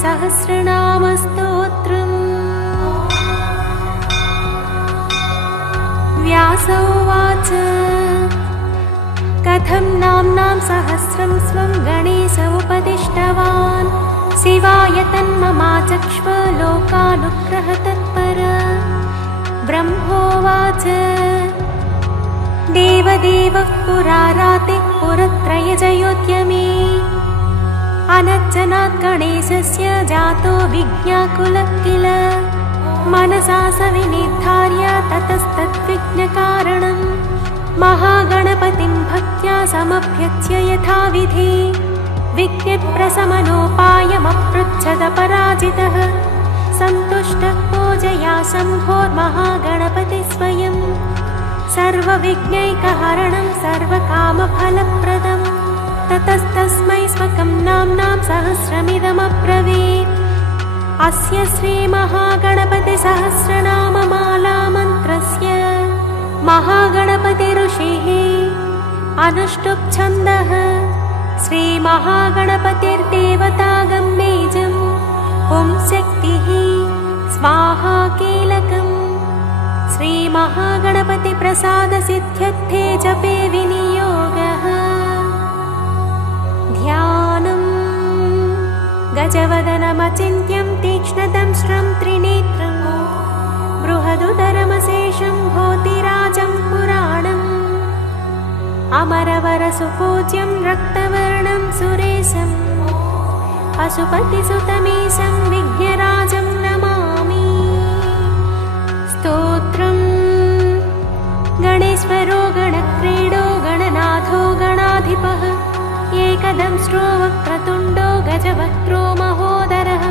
सहस्रनामस्तोत्रम्। व्यास उवाच कथं नाम्नां सहस्रं स्वं गणेश उपदिष्टवान्। शिवाय तन्ममाचक्ष्व लोकानुग्रहतत्पर। ब्रह्मोवाच देवदेवः पुराराते पुरत्रयजयोद्यमे। अनज्जनात् गणेशस्य जातो विज्ञाकुलः किल। मनसा स विनिर्धार्य ततस्तद्विघ्नकारणम् महागणपतिं भक्त्या समभ्यच्य यथाविधि। विघ्नप्रशमनोपायमपृच्छद पराजितः। सन्तुष्टः पूजया शम्भोर्महागणपति स्वयं। सर्वविघ्नैकहरणं सर्वकामफलप्रदम्। ततस्तस्मै स्वकं नाम्नां सहस्रमिदमब्रवीत्। अस्य श्रीमहागणपतिसहस्रनाममालामन्त्रस्य महागणपति ऋषिः अनुष्टुप् छन्दः। श्रीमहागणपतिर्देवतागम्मेजम् ॐ शक्तिः स्वाहा कीलकम्। श्रीमहागणपतिप्रसादसिद्ध्यर्थे जपे विनियोगः। ध्यानम् गजवदनमचिन्त्यं तीक्ष्णदंष्ट्रं त्रिनेत्रम्। बृहदुदरमशेषं भूतिराजं पुराणम्। अमरवरसुपूज्यं रक्तवर्णं सुरेशम्। पशुपतिसुतमीशं विघ्नराजं नमामि। स्तोत्रम् गणेश्वरो गणक्रीडो गणनाथो गणाधिपः। एकदंष्ट्रो वक्रतुण्डो गजवक्त्रो महोदरः।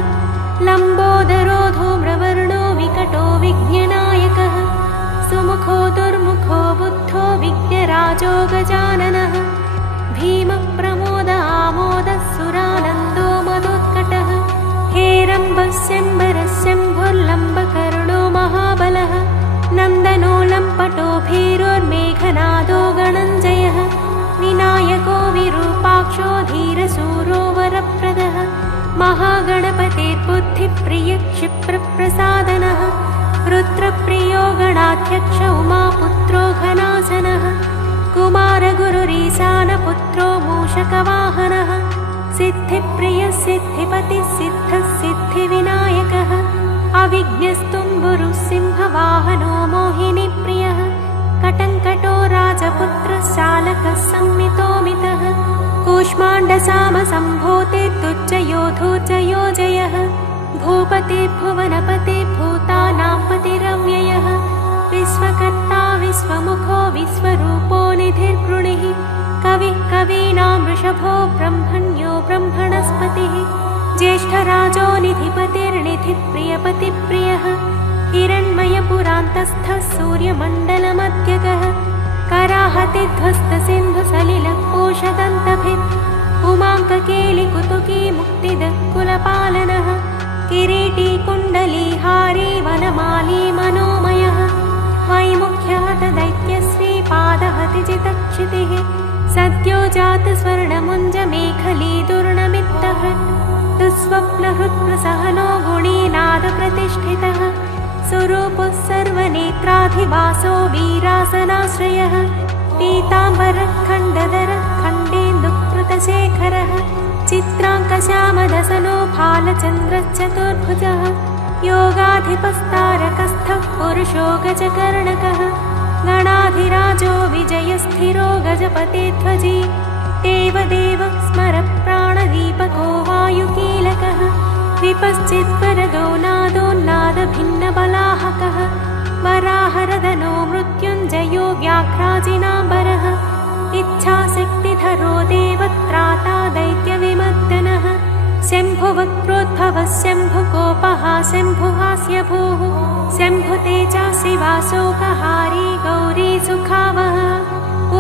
लम्बोदरो धूम्रवर्णो विकटो विघ्ननायकः। सुमुखो दुर्मुखो बुद्धो विघ्नराजो गजाननः। भीमः प्रमोद आमोदः सुरानन्दो मदोत्कटः। हेरम्बः शम्बरः शम्भुर्लम्बकर्णो महाबलः। नन्दनो लम्पटो भीरोर्मेघनादो गणञ्जयः। विनायको विरूपाक्षो धीरशूरो वरप्रदः। महागणपतिर्बुद्धिप्रियः क्षिप्रप्रसादनः। रुद्रप्रियो गणाध्यक्ष उमापुत्रो घनासनः। कुमारगुरुरीशानपुत्रो मूषकवाहनः। सिद्धिप्रियः सिद्धिपतिः सिद्धः सिद्धिविनायकः। अविघ्नस्तुम्बुरुः सिंहवाहनो मोहिनीप्रियः। कटङ्कटो राजपुत्रः शालकः संमितोमितः। कूष्माण्डसामसम्भूतिर्दुर्जयो धूर्जयो जयः। भूपतिर्भुवनपति भूतानां पतिरव्ययः। विश्वकर्ता विश्वमुखो विश्वरूपो निधिर्गृणिः। कविः कवीनां वृषभो ब्रह्मण्यो ब्रह्मणस्पतिः। ज्येष्ठराजो निधिपतिर्निधिप्रियपतिप्रियः। हिरण्मयपुरान्तस्थः सूर्यमण्डलमध्यगः। कराहतिध्वस्तसिन्धुसलिलकोशदन्तभित्। उमाङ्ककेलिकुतुकी मुक्तिदः कुलपालनः। किरीटी कुण्डली हारी वनमाली मनोमयः। वैमुख्यः दैत्यश्रीपादहतिजितक्षितिः। सद्यो जातस्वर्णमुञ्जमेखली दुर्णमित्तः। दुःस्वप्नहृत्प्रसहनो गुणीनादप्रतिष्ठितः। सुरूपः सर्वनेत्राधिवासो वीरासनाश्रयः। पीताम्बरः खण्डधरः खण्डेन्दुकृतशेखरः। चित्राङ्कश्यामदसनो भालचन्द्रश्चतुर्भुजः। योगाधिपस्तारकस्थः पुरुषो गजकर्णकः। गणाधिराजो विजयस्थिरो गजपतिध्वजी। देवदेवः स्मरप्राणदीपको वायुकीलकः। विपश्चिद्वरदो नादोन्नादभिन्नबलाहकः। वराहरदनो मृत्युञ्जयो व्याघ्राजिनाम्बरः। इच्छाशक्तिधरो देवत्राता दैत्यविमर्दनः। शम्भुवक्त्रोद्भवः शम्भुकोपः शम्भुहास्यभूः। शम्भुतेजस्वी वासोकहारी गौरी सुखावः।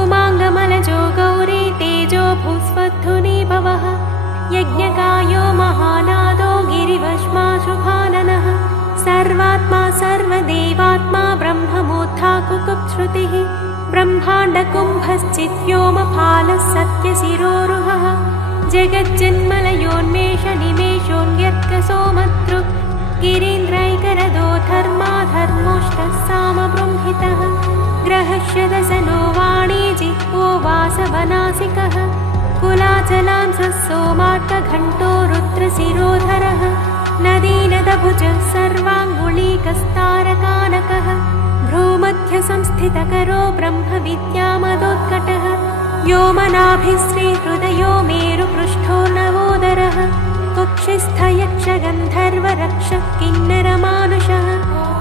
उमाङ्गमलजो गौरी तेजो भूस्वद्धुनी भवः। यज्ञकायो महानादो गिरिवश्माशुभाननः। सर्वात्मा सर्वदेवात्मा ब्रह्ममूर्धा कुकुप्श्रुतिः। ब्रह्माण्डकुम्भश्चिद्व्योमफालः सत्यशिरोरुहः। जगज्जन्मलयोन्मेषनिमेषोऽन्यर्कसोमतृक् गिरीन्द्रैकरदो धर्माधर्मोष्टः सामबृंहितः ग्रहस्य दशनो वाणी जिह्वो वासवनासिकः कुलाचलांसः सोमार्कघण्टो रुद्रशिरोधरः नदीनदभुजः सर्वाङ्गुलीकस्तारकानकः भ्रूमध्यसंस्थितकरो ब्रह्मविद्यामदोत्कटः व्योमनाभिश्रीहृदयो मेरुपृष्ठो नवोदरः कुक्षिस्थयक्षगन्धर्वरक्षः किन्नरमानुषः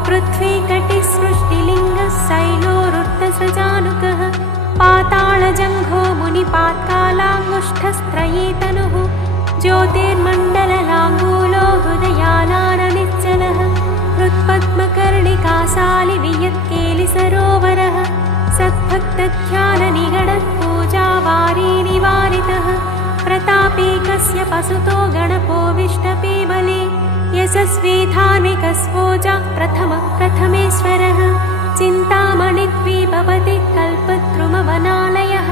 पृथ्वीकटिसृष्टिलिङ्गः शैलोरुद्धसृजानुकः पातालजङ्घो मुनिपात्कालाङ्गुष्ठस्त्रयी तनुः ज्योतिर्मण्डललाङ्गूलो हृदयालाननिश्चलः हृत्पद्मकर्णिकाशालिवियत्केलिसरोवरः सद्भक्तध्याननिगडत्पूजावारी निवारितः प्रतापैकस्य पशुतो गणपो विष्टपे बले यशस्वी धार्मिकस्वोजा प्रथमेश्वरः चिन्तामणिद्वीपपति कल्पद्रुमवनालयः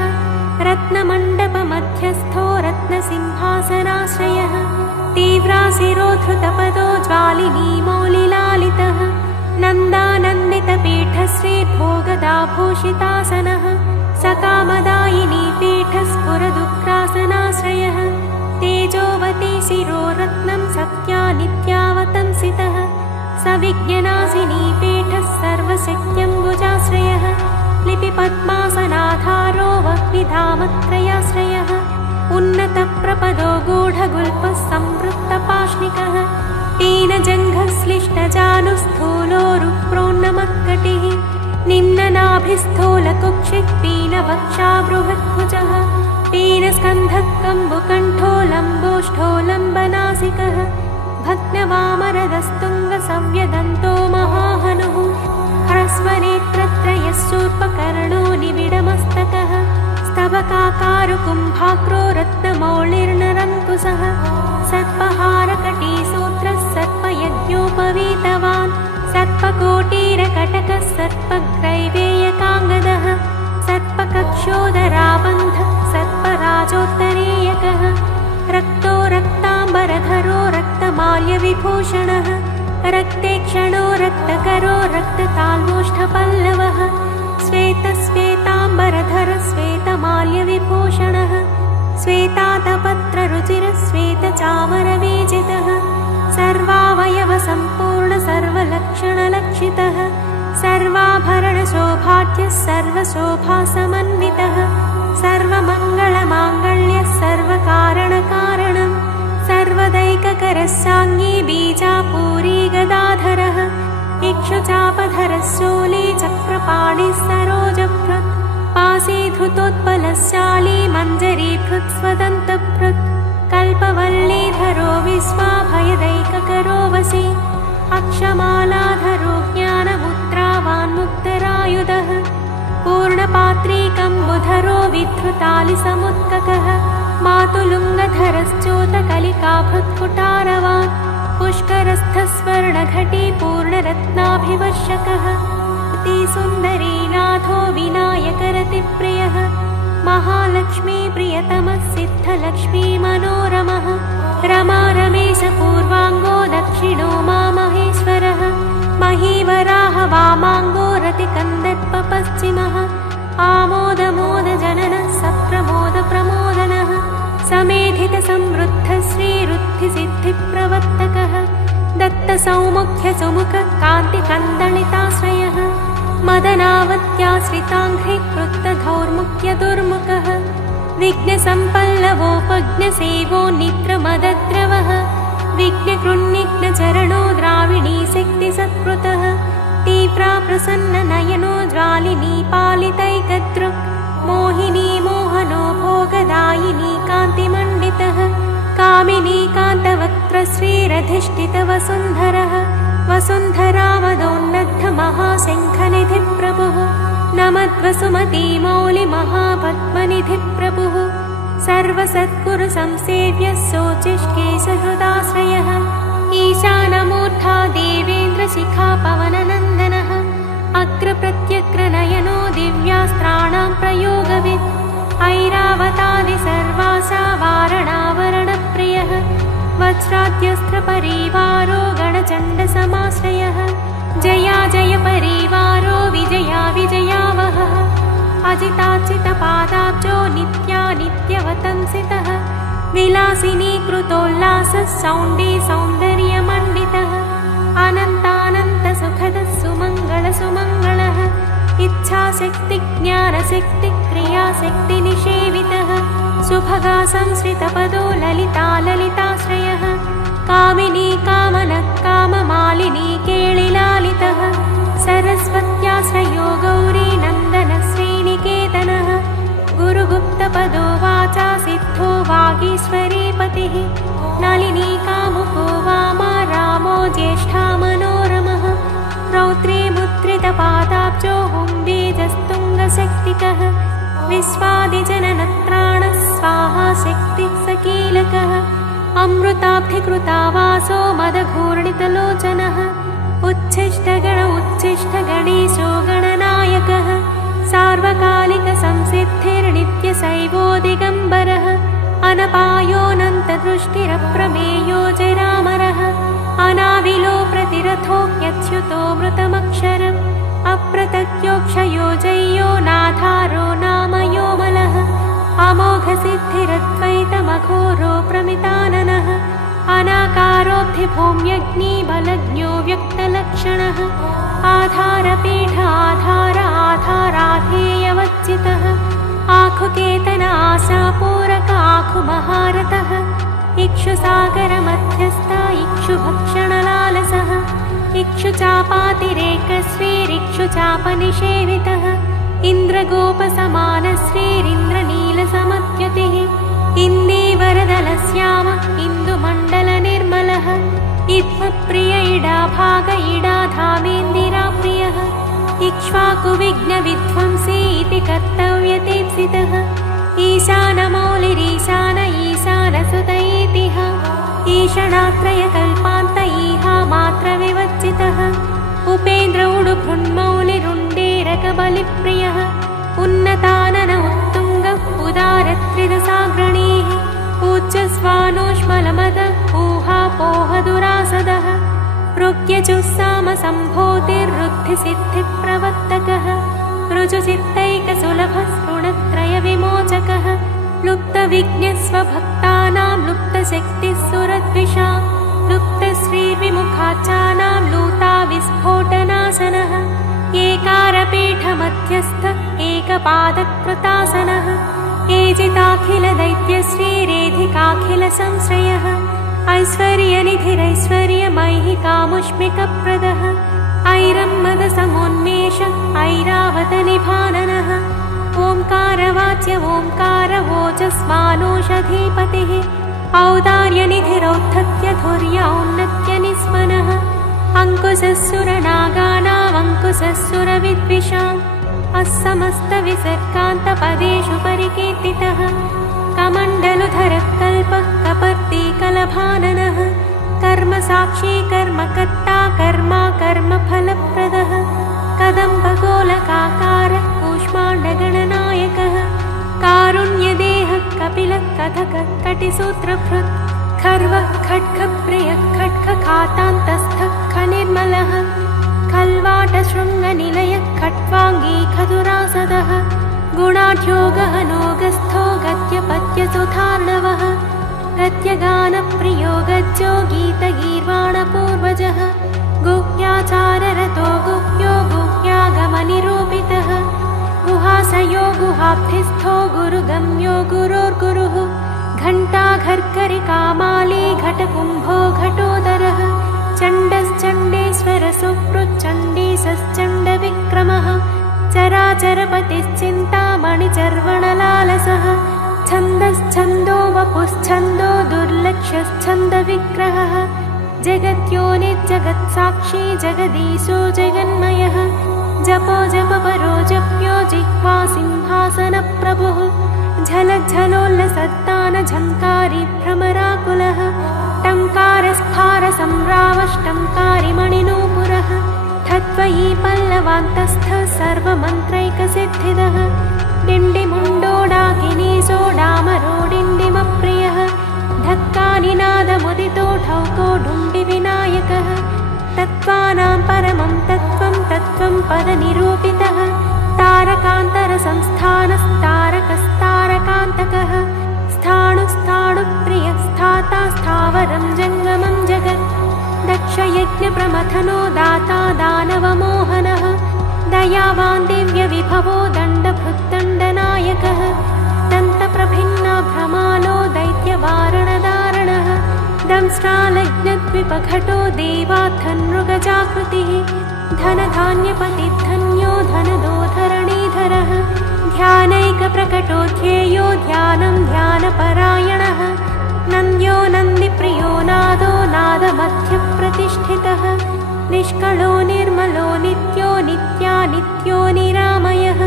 रत्नमण्डपमध्यस्थो रत्नसिंहासनाश्रयः तीव्राशिरोधृतपदो ज्वालिनी मौलिलालितः नन्दानन्दितपीठश्रीभोगदाभूषितासनः सकामदायिनी पीठस्फुरदुग्रासनाश्रयः तेजोवती शिरो रत्नं सत्या नित्यावतंसितः सविज्ञनासिनी पीठः सर्वशक्त्यम्बुजाश्रयः लिपिपद्मासनाधारो वह्निधामत्रयाश्रयः उन्नतप्रपदो गूढगुल्पः संवृत्तपाष्णिकः पीनजङ्घः श्लिष्टजानुस्थूलोरुप्रोन्नमत्कटिः निम्ननाभिस्थूलकुक्षिः पीनवक्षा बृहद्भुजः पीनस्कन्धः कम्बुकण्ठो लम्बोष्ठो लम्बनासिकः भग्नवामरदस्तुङ्गसंव्यदन्तो महाहनुः ह्रस्वनेत्रत्रयश्चूर्पकर्णो निबिडमस्तकः स्तबकाकारुकुम्भाग्रो रत्नमौलिर्नरङ्कुशः सर्पहारकटीसूत्रः सर्पयज्ञोपवीतवान् सर्पकोटीरकटकः सर्पग्रैवेयकाङ्गदः सर्पकक्षोदराबन्धः सर्पराजोत्तरीयकः रक्तो रक्ताम्बरधरो रक्तमाल्यविभूषणः रक्तेक्षणो रक्तकरो रक्तताल्मोष्ठपल्लवः श्वेतश्वेताम्बरधरः श्वेतमाल्यविभूषणः श्वेतातपत्ररुचिरः श्वेतचामरवीजितः सर्वावयवसम्पूर्ण सर्वलक्षणलक्षितः सर्वाभरणशोभाढ्यः सर्वशोभासमन्वितः सर्वमङ्गलमाङ्गल्यः सर्वकारणकारणम् सर्वदैककरस्साङ्गी बीजापूरी गदाधरः इक्षुचापधरः शूली चक्रपाणिः सरोजभृत् पाशीधृतोत्पलशाली मञ्जरीभृत् स्वदन्तभृत् कल्पवल्लीधरो विश्वाभयदैककरो वशी अक्षमालाधरो ज्ञानमुद्रावान्मुक्तरायुधः पूर्णपात्रीकम्बुधरो विधृतालिसमुत्ककः मातुलुङ्गधरश्चोतकलिकाभृत्कुटारवान् पुष्करस्थस्वर्णघटी पूर्णरत्नाभिवर्षकः अतिसुन्दरीनाथो विनायकरतिप्रियः महालक्ष्मीप्रियतमः सिद्धलक्ष्मी मनोरमः रमा रमेशपूर्वाङ्गो दक्षिणो मामहेश्वरः महीवराह वामाङ्गो रतिकन्दर्पपश्चिमः आमोदमोदजननः सप्रमोदप्रमोदनः समेधितसमृद्धः श्रीरुद्धिसिद्धिप्रवर्तकः दत्तसौमुख्यसुमुखः कान्तिकन्दलिताश्रयः मदनावत्याश्रिताङ्घ्रिकृतधौर्मुख्यदुर्मुखः विघ्नसम्पल्लवोपज्ञसेवो निद्रमदद्रवः विघ्नकृन्निघ्नचरणो द्राविणी शक्तिसत्कृतः तीव्रा प्रसन्ननयनो ज्वालिनी पालितैकदृक् मोहिनी मोहनो भोगदायिनी कान्तिमण्डितः कामिनी कान्तवक्त्रश्रीरधिष्ठितवसुन्धरः वसुन्धरामदोन्नद्धमहाशङ्खनिधिप्रभुः नमद्वसुमती मौलिमहापद्मनिधिप्रभुः सर्वसद्गुरुसंसेव्यः शोचिष्केशहृदाश्रयः ईशानमूर्धा देवेन्द्रशिखा पवननन्दनः अग्रप्रत्यग्रनयनो दिव्यास्त्राणां प्रयोगवित् ऐरावतादि सर्वासा वारणावरणप्रियः वज्राद्यस्त्रपरिवारो गणचण्डसमाश्रयः जया जय परिवारो विजया विजयावहः अजिताचितपादाब्जो नित्यानित्यवतंसितः विलासिनी कृतोल्लासः सौण्डी सौन्दर्यमण्डितः अनन्तानन्तसुखदः सुमङ्गलसुमङ्गलः इच्छाशक्तिज्ञानशक्तिक्रियाशक्तिनिषेवितः सुभगा संश्रितपदो ललिता ललिताश्रयः कामिनी कामनः काममालिनी केळिलालितः सरस्वत्याश्रयो गौरी नन्दनः श्रीनिकेतनः गुरुगुप्तपदो वाचा सिद्धो वागीश्वरीपतिः नलिनी कामुको वामा रामो ज्येष्ठा मनोरमः रौद्रे मुद्रितपादाब्जो हुम्बीजस्तुङ्गशक्तिकः विश्वादिजननत्राणः स्वाहा शक्तिः सकीलकः अमृताब्धिकृतावासो मदघूर्णितलोचनः उच्छिष्टगण उच्छिष्टगणेशो गणनायकः सार्वकालिकसंसिद्धिर्नित्यशैवो दिगम्बरः अनपायोऽनन्तदृष्टिरप्रमेयो जरामरः अनाविलो प्रतिरथोऽच्युतो मृतमक्षरम् अप्रतज्ञोक्षयो जय्यो नाधारो नामयोमलः अमोघसिद्धिरद्वैतमघोरो प्रमिताननः अनाकारोऽब्धिभूम्यग्निबलज्ञो व्यक्तलक्षणः आधारपीठ आधार आधाराधेयवच्चितः आखुकेतन आशापूरक आखुमहारतः इक्षुसागरमध्यस्थ इक्षुभक्षणलालसः इक्षुचापातिरेकश्रीरिक्षुचापनिषेवितः इन्द्रगोपसमानश्रीरिन्द्रनीलसमद्युतिः इन्दीवरदलश्याम इन्दुमण्डलनिर्मलः इत्मप्रिय इडाभाग इडाधामेन्दिराप्रियः इक्ष्वाकुविघ्नविध्वंसी इति कर्तव्यतेप्सितः ईशानमौलिरीशान ईशानसुत इतिः ईषणात्रयकल्पान्त ईहा मात्रविवच्चितः उपेन्द्र उडुभृन्मौलिरुण्डेरकबलिप्रियः उन्नतानन उत्तुङ्ग उदारत्रिदशाग्रणीः पूज्यस्वानोष्मलमद ऊहापोहदुरासदः ऋग्यजुस्सामसम्भूतिर्वृद्धिसिद्धिप्रवर्तकः ऋजुचित्तैकसुलभः ऋणत्रयविमोचकः लुप्तविज्ञस्वभक्तानां लुप्तशक्तिः सुरद्विषा लुप्तश्रीर्विमुखाचानां लूताविस्फोटनाशनः एकारपीठमध्यस्थ एकपादकृतासनः एजिताखिलदैत्यश्रीरेधिकाखिलसंश्रयः ऐश्वर्यनिधिरैश्वर्यमैहिकामुष्मिकप्रदः ऐरम्मदसमोन्मेष ऐरावतनिभाननः ओङ्कारवाच्य ओङ्कारवोजस्वानोषधीपतिः औदार्यनिधिरौद्धत्यधुर्य औन्नत्यनिस्वनः अङ्कुशस्सुरनागानामङ्कुशस्सुरविद्विषाम् अस्समस्तविसर्गान्तपदेषु परिकीर्तितः कमण्डलुधरः कल्पः कपर्दीकलभाननः कर्मसाक्षी कर्मकर्ता कर्मा कर्मफलप्रदः कदम्बगोलकाकारः कूष्माण्डगणनायकः कारुण्यदेहः कपिलः कथकः कटिसूत्रभृत् खर्वः खड्गप्रियः खड्गखातान्तस्थः खनिर्मलः खल्वाटशृङ्गनिलयः खट्वाङ्गी खदुरासदः गुणाढ्योगहनोगस्थो गद्यपद्यसुधार्णवः गद्यगानप्रियो गज्जो गीतगीर्वाणपूर्वजः गुह्याचाररतो गुह्यो गुह्यागमनिरूपितः गुहाशयो गुहाब्धिस्थो गुरुगम्यो गुरोर्गुरुः घण्टाघर्करिकामाली घटकुम्भो घटोदरः चण्डश्चण्डेश्वरसुहृच्चण्डीशश्चण्डविक्रमः चराचरपतिश्चिन्तामणिचर्वणलालसः छन्दश्छन्दो वपुश्छन्दो दुर्लक्षश्छन्दविग्रहः जगद्योनिजगत्साक्षी जगदीशो जगन्मयः जपो जपपरो जप्यो जिह्वा सिंहासनप्रभुः झलझलोल्लसत्तानझङ्कारी भ्रमराकुलः टङ्कारस्फारसम्रावष्टङ्कारिमणिनूपुरः ठत्वयी पल्लवान्तस्थः सर्वमन्त्रैकसिद्धिदः डिण्डिमुण्डोडाकिनी प्रथितो ढौकोडुण्डिविनायकः तत्त्वानां परमं तत्त्वं पदनिरूपितः तारकान्तरसंस्थानस्तारकस्तारकान्तकः स्थाणुप्रियस्थाता स्थावरं जङ्गमं जगत् दक्षयज्ञप्रमथनो दाता दानवमोहनः दयावान् दिव्यविभवो दण्डभृद्दण्डनायकः दन्तप्रभिन्नाभ्रमालो दैत्यवारणदारणः दंष्ट्रालग्नद्विपघटो देवाद्धन्मृगजाकृतिः धनधान्यपतिधन्यो धनदो धरणीधरः ध्यानैकप्रकटो ध्येयो ध्यानं ध्यानपरायणः नन्द्यो नन्दिप्रियो नादो नादमध्यप्रतिष्ठितः निष्कळो निर्मलो नित्यो नित्यानित्यो निरामयः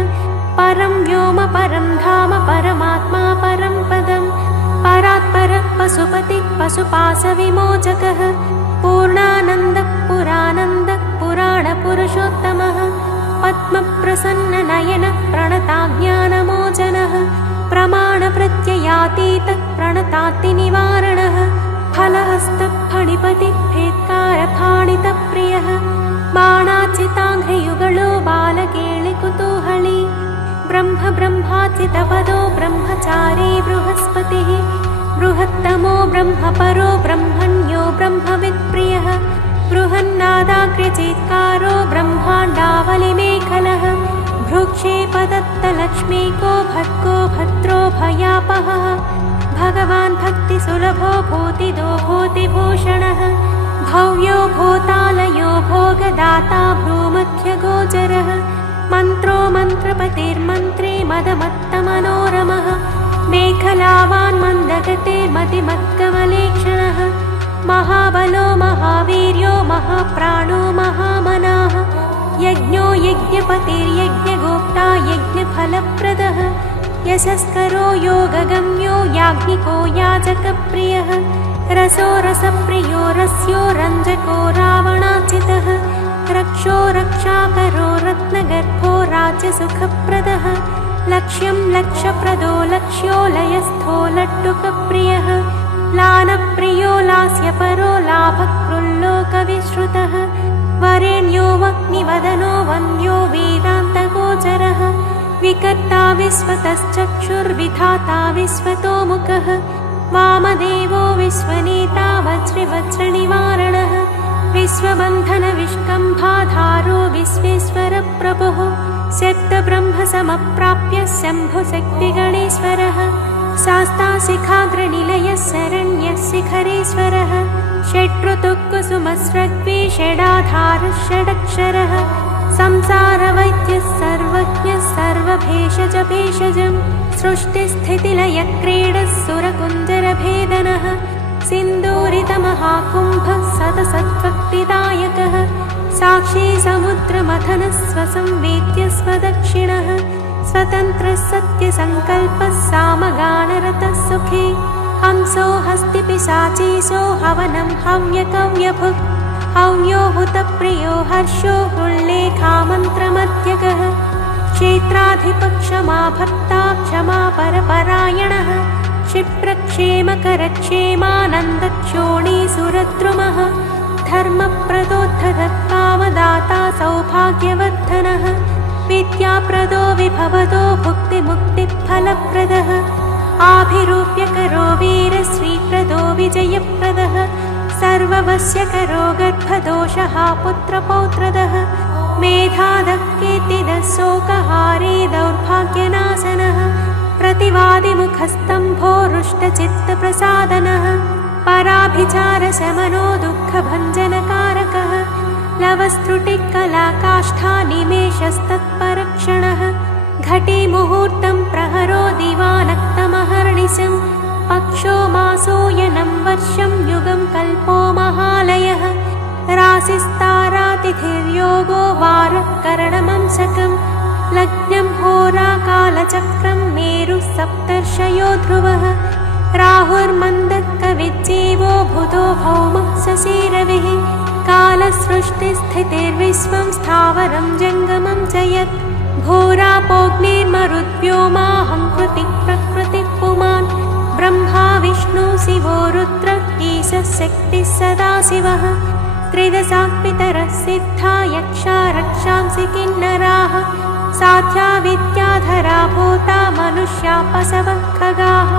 परं व्योम परं धाम परमात्मा परं पदं परात्परः पशुपतिः पशुपाशविमोचकः पूर्णानन्दः पुरानन्दः पुराणपुरुषोत्तमः पद्मप्रसन्ननयनः प्रणताज्ञानमोचनः प्रमाणप्रत्ययातीतः प्रणतात्तिनिवारणः फलहस्तः फणिपतिः भेत्कारफाणितप्रियः बाणाचिताङ्घ्रियुगलो बालकेलिकुतूहली ब्रह्माचितपदो ब्रह्मचारी बृहस्पतिः बृहत्तमो ब्रह्मपरो ब्रह्मण्यो ब्रह्मवित्प्रियः बृहन्नादाग्र्यचीत्कारो ब्रह्माण्डावलिमेखलः भ्रूक्षेपदत्तलक्ष्मीको भद्गो भद्रो भयापहः भगवान् भक्तिसुलभो भूतिदो भूतिभूषणः भव्यो भूतालयो भोगदाता भ्रूमध्यगोचरः मन्त्रो मन्त्रपतिर्मन्त्री मदमत्तमनोरमः मेखलावान् मन्दगतिर्मतिमत्कमलेक्षणः महाबलो महावीर्यो महाप्राणो महामनाः यज्ञो यज्ञपतिर्यज्ञगोप्ता यज्ञफलप्रदः यशस्करो योगगम्यो याज्ञिको याजकप्रियः रसो रसप्रियो रस्यो रञ्जको रावणाचितः रक्षो रक्षाकरो रत्नगर्भो राज्यसुखप्रदः लक्ष्यं लक्ष्यप्रदो लक्ष्यो लयस्थो लट्टुकप्रियः लानप्रियो लास्यपरो लाभकृल्लोकविश्रुतः वरेण्यो वह्निवदनो वन्द्यो वेदान्तगोचरः विकर्ता विश्वतश्चक्षुर्विधाता विश्वतोमुखः वामदेवो विश्वनेता वज्रवज्रनिवारणः विश्वबन्धनविष्कम्भाधारो विश्वेश्वरप्रभुः सप्तब्रह्मसमप्राप्य शम्भुशक्तिगणेश्वरः शास्ताशिखाग्रनिलयः शरण्यः शिखरेश्वरः षड्ऋतुकुसुमस्रग्वी षडाधारः षडक्षरः संसारवैद्यः सर्वज्ञः सर्वभेषजभेषजं सृष्टिस्थितिलयक्रीडः सुरकुञ्जरभेदनः सिन्दूरितमहाकुम्भः सतसद्भक्तिदायकः साक्षी समुद्रमथनः स्वसंवेद्य स्वदक्षिणः स्वतन्त्रः सत्यसङ्कल्पः सामगानरतः सुखी हंसो हस्तिपिशाचीशो हवनं हव्यकव्यभुक् हव्यो हुतप्रियो हर्षो हृल्लेखामन्त्रमध्यगः क्षेत्राधिपक्षमा भक्ता क्षमा परपरायणः क्षिप्रक्षेमकरक्षेमानन्दक्षोणीसुरद्रुमः धर्मप्रदोद्धरत्कामदाता सौभाग्यवर्धनः विद्याप्रदो विभवदो भुक्तिमुक्तिफलप्रदः आभिरूप्यकरो वीरश्रीप्रदो विजयप्रदः सर्ववश्यकरो गर्भदोषः पुत्रपौत्रदः मेधादः कीर्तिदः शोकहारी दौर्भाग्यनाशनः प्रतिवादिमुखस्तम्भो रुष्टचित्तप्रसादनः पराभिचारशमनो दुःखभञ्जनकारकः लवस्त्रुटिकलाकाष्ठानिमेषस्तत्परक्षणः घटीमुहूर्तं प्रहरो दिवानक्तमहर्निशं पक्षो मासोयनं वर्षं युगं कल्पो महालयः राशिस्तारातिथिर्योगो वारः करणमंसकं लग्नं होराकालचक्रं मेरुः सप्तर्षयो ध्रुवः राहुर्मन्दकविज्जीवो बुधो भौमः शशिरविः कालसृष्टिस्थितिर्विश्वं स्थावरं जङ्गमं च यत् भूरापोऽग्निर्मरुद्व्योमाहङ्कृतिः प्रकृतिः पुमान् ब्रह्मा विष्णु शिवो रुद्र ईशः शक्तिः सदाशिवः त्रिदशा पितरः सिद्धा यक्षा रक्षांसि किन्नराः साध्या विद्याधरा भूता मनुष्या पशवः खगाः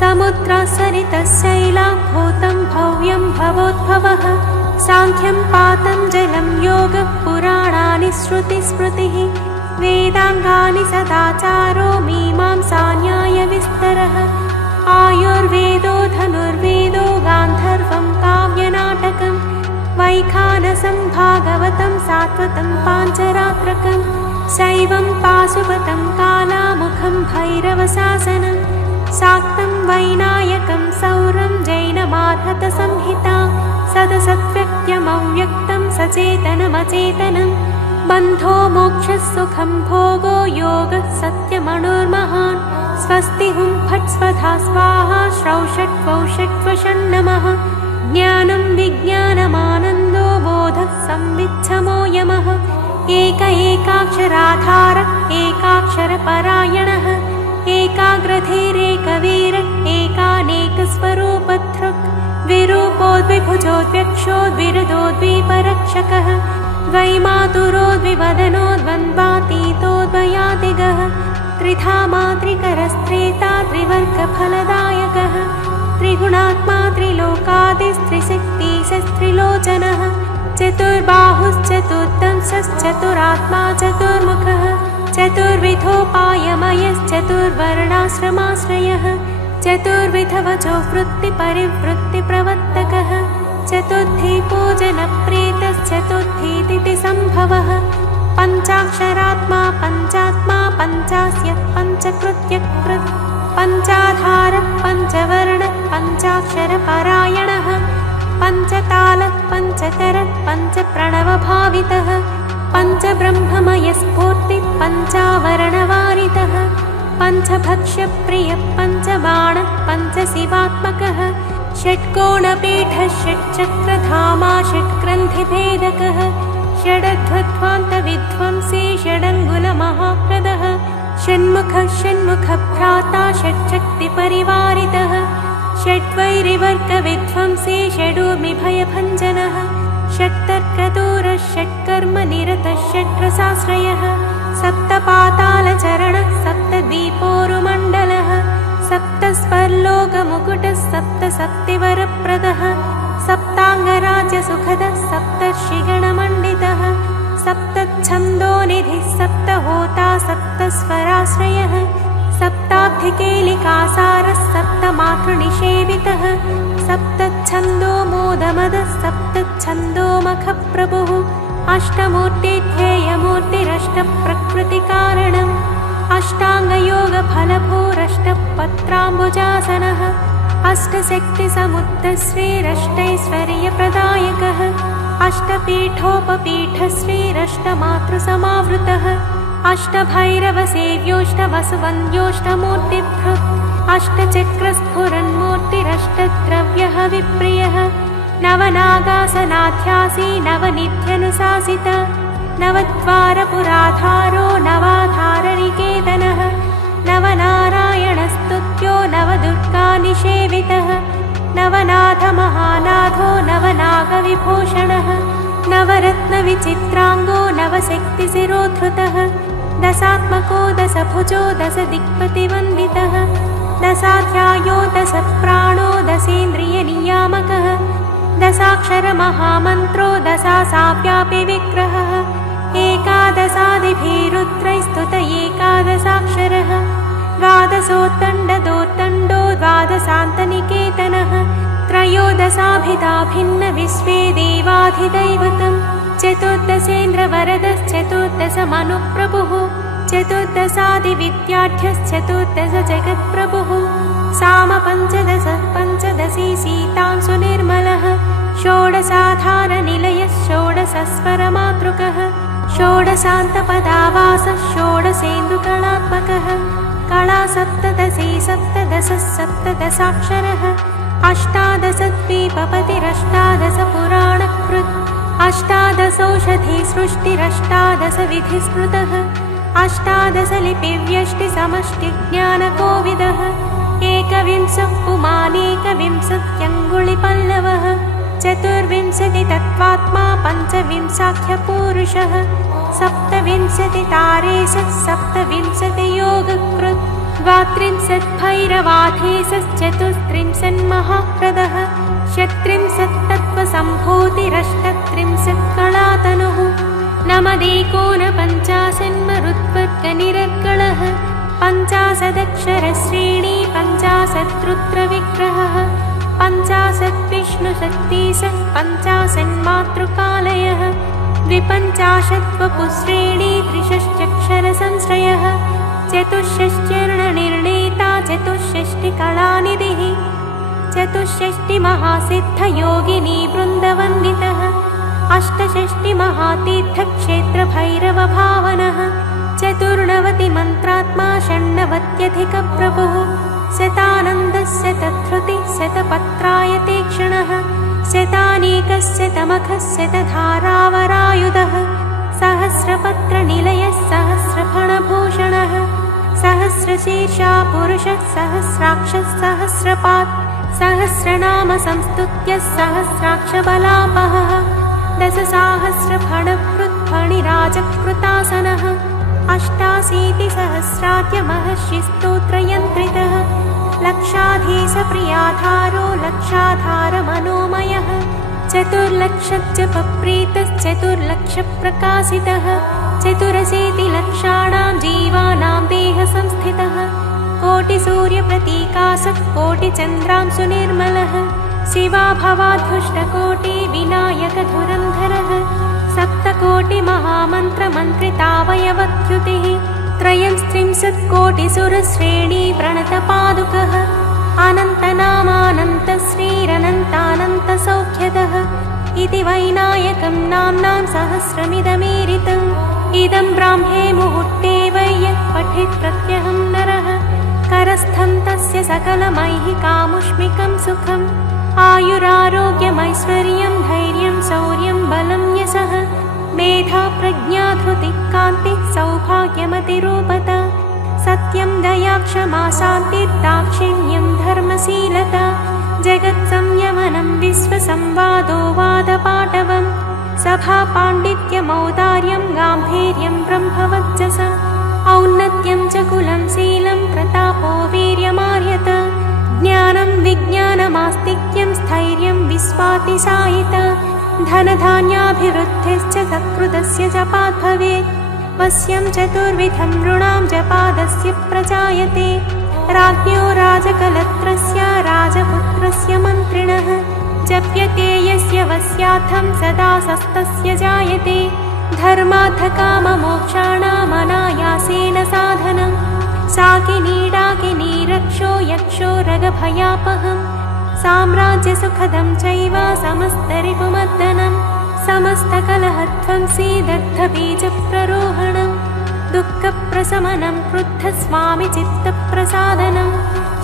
समुद्रा सरितः शैला भूतं भव्यं भवोद्भवः साङ्ख्यं पातं जलं योगः पुराणानि श्रुतिस्मृतिः वेदाङ्गानि सदाचारो मीमांसा न्यायविस्तरः आयुर्वेदो धनुर्वेदो गान्धर्वं काव्यनाटकं वैखानसं भागवतं सात्वतं पाञ्चरात्रकं शैवं पाशुपतं कालामुखं भैरवशासनं शाक्तं वैनायकं सौरं जैनमार्हतसंहिता सदसत्व्यक्त्यमव्यक्तं सचेतनमचेतनं बन्धो मोक्षसुखं भोगो योगः सत्यमणुर्महान् स्वस्ति हुं फट् स्वधा स्वाहा श्रौषट्वौषट्वषण्णमः ज्ञानं विज्ञानमानन्दो बोधः संविच्छमो यमः एक एकाक्षराधार एकाक्षरपरायणः एकाग्रधीरेकवीर एकानेकस्वरूपधृक् विरूपोद्विभुजोद्व्यक्षोद्विरुदोद्वीपरक्षकः द्वैमातुरोद्विवदनो द्वन्द्वातीतोद्वयादिगः त्रिधा मातृकरस्त्रेता त्रिवर्गफलदायकः त्रिगुणात्मा त्रिलोकादिस्त्रिशक्तिशस्त्रिलोचनः चतुर्बाहुश्चतुर्दंशश्चतुरात्मा चतुर्मुखः चतुर्विधोपायमयश्चतुर्वर्णाश्रमाश्रयः चतुर्विधवचो वृत्तिपरिवृत्तिप्रवर्तकः चतुर्थी पूजनप्रीतश्चतुर्थीतिथिसम्भवः पञ्चाक्षरात्मा पञ्चात्मा पञ्चास्यः पञ्चकृत्यकृत् पञ्चाधारः पञ्चवर्णः पञ्चाक्षरपरायणः पञ्चतालः पञ्चकरः पञ्चप्रणवभावितः पञ्चब्रह्ममयस्फूर्तिः पञ्चावरणवारितः पञ्चभक्ष्यप्रियः पञ्चबाणः पञ्चशिवात्मकः षट्कोणपीठः षट्चक्रधामा षट्ग्रन्थिभेदकः षडध्वध्वान्तविध्वंसी षडङ्गुलमहाप्रदः षण्मुखः षण्मुखभ्राता षट्शक्तिपरिवारितः षड्वैरिवर्गविध्वंसी षडूर्मिभयभञ्जनः षट्तर्कदूरः षट्कर्मनिरतः षट्रसाश्रयः सप्तपातालचरणः सप्तद्वीपोरुमण्डलः सप्तस्वर्लोकमुकुटः सप्तशक्तिवरप्रदः सप्ताङ्गराज्यसुखदः सप्तर्षिगणमण्डितः सप्तच्छन्दोनिधिः सप्तहोता सप्तस्वराश्रयः सप्ताब्धिकेलिकासारः सप्तमातृनिषेवितः सप्तच्छन्दो मोदमदः सप्तच्छन्दोमखप्रभुः अष्टमूर्तिध्येयमूर्तिरष्टप्रकृतिकारणम् अष्टाङ्गयोगफलभूरष्टपत्राम्बुजासनः अष्टशक्तिसमुद्रश्रीरष्टैश्वर्यप्रदायकः अष्टपीठोपपीठश्रीरष्टमातृसमावृतः अष्टभैरवसेव्योष्टवसुवन्द्योष्टमूर्तिभृत् अष्टचक्रस्फुरन्मूर्तिरष्टद्रव्यः विप्रियः नवनागासनाध्यासी नवनिध्यनुशासित नवद्वारपुराधारो नवाधारनिकेतनः नवनारायणस्तुत्यो नवदुर्गानिषेवितः नवनाथमहानाथो नवनागविभूषणः नवरत्नविचित्राङ्गो नवशक्तिशिरोद्धृतः दशात्मको दशभुजो दशदिक्पतिवन्दितः दशाध्यायो दशप्राणो दशेन्द्रियनियामकः दशाक्षरमहामन्त्रो दशासाव्यापि विग्रहः एकादशादिभिरुद्रैस्तुत एकादशाक्षरः द्वादशोत्तण्डदोत्तण्डो द्वादशान्तनिकेतनः त्रयोदशाभिधा भिन्नविश्वे देवाधिदैवतम् चतुर्दशेन्द्रवरदश्चतुर्दशमनुप्रभुः चतुर्दशादिविद्याढ्यश्चतुर्दश जगत्प्रभुः सामपञ्चदश पञ्चदशी शीतांशुनिर्मलः षोडशाधारनिलयः षोडशस्वरमातृकः षोडशान्तपदावासः षोडशेन्दुकलात्मकः कलासप्तदशी सप्तदशः सप्तदशाक्षरः अष्टादशद्वीपपतिरष्टादशपुराणकृत् अष्टादशौषधिसृष्टिरष्टादशविधिस्मृतः अष्टादशलिपिव्यष्टिसमष्टिज्ञानकोविदः एकविंशः पुमानेकविंशत्यङ्गुलिपल्लवः 24 तत्त्वात्मा पञ्चविंशाख्यपूरुषः 27 तारेशः 27 योगकृत् 32 भैरवाधीशश्चतुस्त्रिंशन् महाप्रदः 36 तत्त्वसम्भूतिरष्टत्रिंशत् कलातनुः नमदेकोनपञ्चाशन्मरुद्वर्गनिरर्गलः 50 50 रुद्रविग्रहः 50 विष्णुशक्तिशः 50 मातृकालयः 250 वपुश्रेणी 63 चतुष्षष्ट्यर्णनिर्णेता 64 कलानिधिः 64 महासिद्धयोगिनी वृन्दवन्दितः 68 महातीर्थक्षेत्रभैरवभावनः 94 मन्त्रात्मा 96 शतानन्दस्य तत्हृतिः शतपत्रायतेक्षणः शतानीकस्य तमखस्य धारावरायुधः सहस्रपत्रनिलयः सहस्रफणभूषणः सहस्रशीर्षा पुरुषः सहस्राक्षः सहस्रपात् सहस्रनाम संस्तुत्य सहस्राक्षबलापहः 10,000फणकृत्फणिराजकृतासनः 88,000महर्षिस्तोत्रयन्त्रितः लक्षाधीशप्रियाधारो लक्षाधारमनोमयः 4,00,000जपप्रीतश्चतुर्लक्षप्रकाशितः 84,00,000 जीवानां देहसंस्थितः कोटिसूर्यप्रतीकाशः कोटिचन्द्रांशुनिर्मलः शिवाभवाद्भुष्टकोटिविनायकधुरन्धरः 7,00,000,000महामन्त्रमन्त्रितावयवद्युतिः 33 कोटिसुरश्रेणी प्रणतपादुकः अनन्तनामानन्तश्रीरनन्तानन्तसौख्यदः इति वैनायकं नाम्नां सहस्रमिदमीरितम् इदं ब्राह्मे मुहूर्ते वै यः पठेत् प्रत्यहं नरः करस्थं तस्य सकलमैहिकामुष्मिकं सुखम् आयुरारोग्यमैश्वर्यं धैर्यं शौर्यं बलं यशः मेधा प्रज्ञा धृतिः कान्तिः सौभाग्यमतिरूपता सत्यं दया क्षमा शान्तिर्दाक्षिण्यं धर्मशीलता जगत्संयमनं विश्वसंवादो वादपाटवं सभापाण्डित्यमौदार्यं गाम्भीर्यं ब्रह्मवच्चस औन्नत्यं च कुलं शीलं प्रतापो वीर्यमार्यत ज्ञानं विज्ञानमास्तिक्यं स्थैर्यं विश्वातिशायिता धनधान्याभिवृद्धिश्च सत्कृतस्य जपात् भवेत् वश्यं चतुर्विधं नृणां जपादस्य प्रजायते राज्ञो राजकलत्रस्य राजपुत्रस्य मन्त्रिणः जप्यते यस्य वस्यार्थं सदा सस्तस्य जायते धर्मार्थकाममोक्षाणामनायासेन साधनं शाकिनीडाकिनी रक्षो यक्षो रगभयापहम् साम्राज्यसुखदं चैव समस्तरिपुमर्दनं समस्तकलहध्वंसी दग्धबीजप्ररोहणं दुःखप्रशमनं क्रुद्धस्वामिचित्तप्रसादनं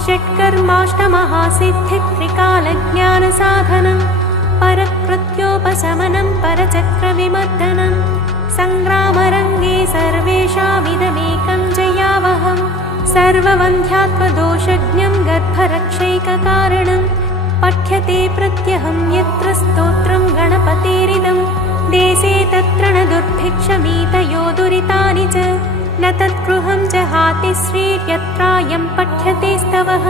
षट्कर्माष्टमहासिद्धित्रिकालज्ञानसाधनं परकृत्योपशमनं परचक्रविमर्दनं सङ्ग्रामरङ्गे सर्वेषामिदमेकं जयावहम् सर्ववन्ध्यात्वदोषज्ञं गर्भरक्षैककारणं पठ्यते प्रत्यहं यत्र स्तोत्रं गणपतेरिदं देशे तत्र न दुर्भिक्षमीतयो दुरितानि च न तद्गृहं जहाति श्रीर्यत्रायं पठ्यते स्तवः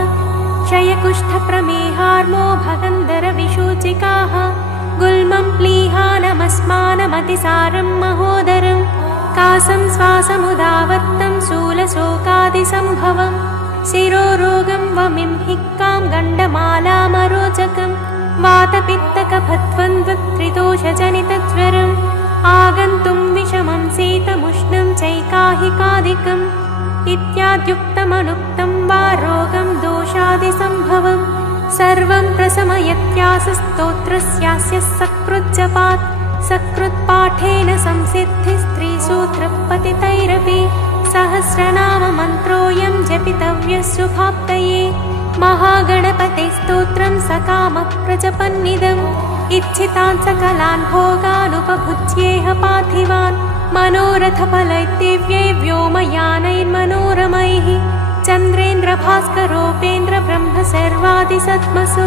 क्षयकुष्ठप्रमेहार्मो भगन्धरविशूचिकाः गुल्मं प्लीहानमस्मानमतिसारं महोदरं कासं श्वासमुदावर्तं शूलशोकादिसम्भवं शिरोरोगं वमिं हिक्कां गण्डमालामरोचकं वातपित्तकफध्वन्द्वत्रिदोषजनितज्वरम् आगन्तुं विषमं शीतमुष्णं चैकाहिकादिकम् इत्याद्युक्तमनुक्तं वा रोगं दोषादिसम्भवं सर्वं प्रशमयत्यासस्तोत्रस्यास्य सकृज्जपात् सकृत्पाठेन संसिद्धिस्त्रीसूत्रपतितैरपि सहस्रनाममन्त्रोऽयं जपितव्यः शुभाप्तये महागणपतिस्तोत्रं सकामप्रजपन्निदम् इच्छितान् सकलान् भोगानुपभुज्येह पार्थिवान् मनोरथफलैर्दिव्यै व्योमयानैर्मनोरमैः चन्द्रेन्द्रभास्करोपेन्द्र ब्रह्म सर्वादिसत्मसु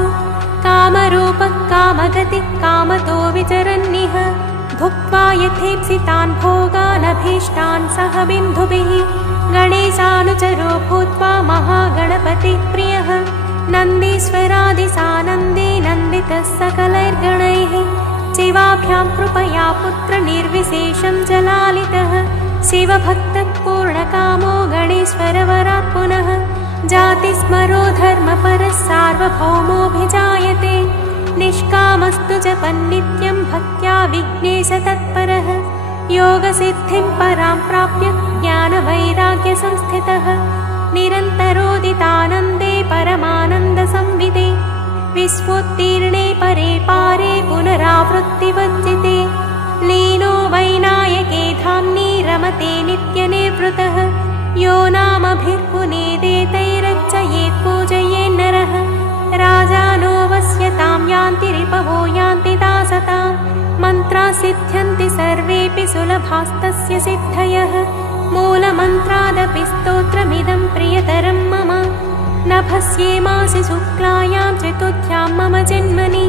कामरूपः कामगतिः कामतो विचरन्निह भुक्त्वा यथेप्सितान् भोगानभीष्टान् सह बिन्धुभिः गणेशानुचरो भूत्वा महागणपतिः प्रियः नन्दीश्वरादिसानन्दे नन्दितः सकलैर्गणैः शिवाभ्यां कृपया पुत्रनिर्विशेषं जलालितः शिवभक्तः पूर्णकामो गणेश्वरवरात् पुनः जातिस्मरो धर्मपरः सार्वभौमोऽभिजायते निष्कामस्तु जपन्नित्यं भक्त्या विघ्नेशतत्परः योगसिद्धिं परां प्राप्य ज्ञानवैराग्यसंस्थितः निरन्तरोदितानन्दे परमानन्दसंविदे विश्वोत्तीर्णे परे पारे पुनरावृत्तिवर्जिते लीनो वैनायके धाम्नि रमते नित्यनिवृतः यो नामभिर्पुनेदेतैरर्चयेत् पूजयेन्नरः राजानो वस्यतां यान्ति रिपवो यान्ति दासतां मन्त्रा सिद्ध्यन्ति सर्वेऽपि सुलभास्तस्य सिद्धयः मूलमन्त्रादपि स्तोत्रमिदं प्रियतरं मम नभस्येमासि शुक्लायां चतुर्थ्यां मम जन्मनि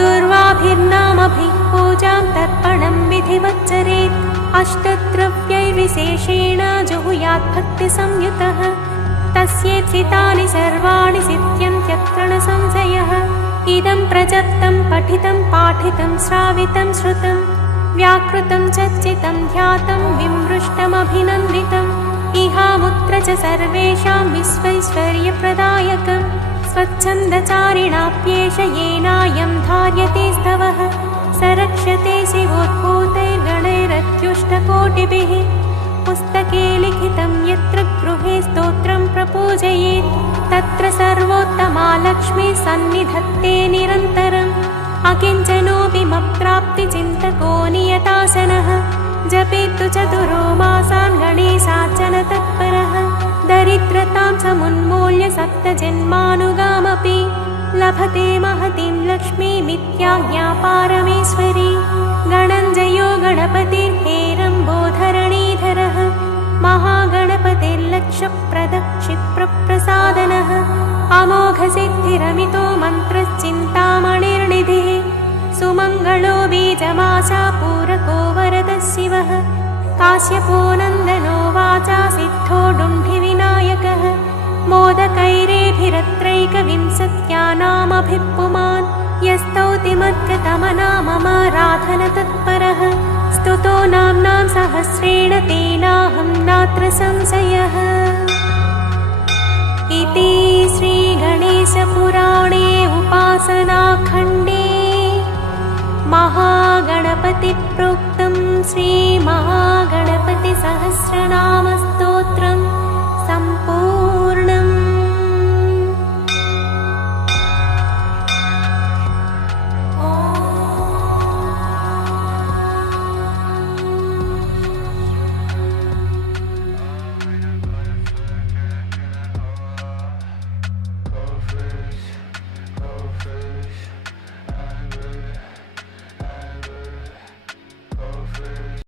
दुर्वाभिर्नामभिः पूजां तर्पणं विधिवच्चरेत् अष्टद्रव्यैर्विशेषेण जुहुयात् भक्तिसंयुतः तस्येत्सितानि सर्वाणि सिद्ध्यन्त्यत्र न संशयः इदं प्रजप्तं पठितं पाठितं श्रावितं श्रुतं व्याकृतं चर्चितं ध्यातं विमृष्टमभिनन्दितम् इहामुत्र च सर्वेषां विश्वैश्वर्यप्रदायकं स्वच्छन्दचारिणाप्येष येनायं धार्यते स्तवः स रक्ष्यते शिवोद्भूतैर्गणैरत्युष्टकोटिभिः पुस्तके लिखितं यत्र गृहे स्तोत्रं प्रपूजयेत् तत्र सर्वोत्तमा लक्ष्मी सन्निधत्ते निरन्तरम् अकिञ्चनोऽपि मत्प्राप्तिचिन्तको नियतासनः जपेत्तु चतुरो मासान् गणेशार्चनतत्परः दरिद्रतां समुन्मूल्य सप्तजन्मानुगामपि लभते महतीं लक्ष्मीमित्याज्ञापारमेश्वरी गणञ्जयो गणपतिर्हेरम्बोधरणीधरः महागणपतिर्लक्षप्रदक्षिप्रप्रसादनः अमोघसिद्धिरमितो मन्त्रश्चिन्तामणिर्निधिः सुमङ्गलो बीजमाशा पूरको वरदः शिवः काश्यपो नन्दनो वाचा सिद्धो डुण्ढिविनायकः मोदकैरेभिरत्रैकविंशत्या नामभिः पुमान् यस्तौति मद्गतमनाममाराधनतत्परः स्तुतो नाम्नां सहस्रेण तेनाहं नात्र संशयः इति श्रीगणेशपुराणे उपासनाखण्डे महागणपतिप्रोक्तं श्रीमहागणपतिसहस्रनामस्तोत्रम्